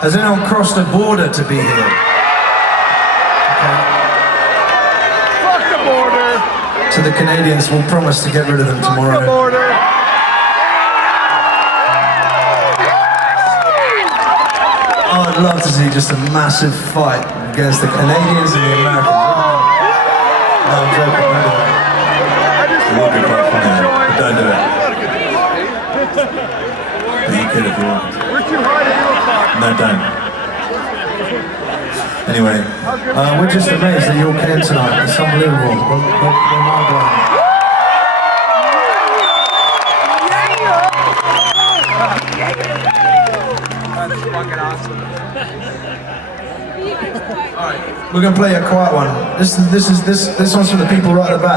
Has anyone crossed a border to be here? Okay. Fuck the border! So the Canadians will promise to get rid of them tomorrow. Fuck the border! Oh, I'd love to see just a massive fight against the Canadians and the Americans. No, I'm joking, don't do it. It would be quite funny, but don't do it. But you could if you want. We're too high to give a fuck. No, don't. Anyway, we're just amazed that you all came tonight. It's unbelievable. We're mind-blowing. That's fucking awesome. Alright, we're gonna play a quiet one. This one's for the people right at the back.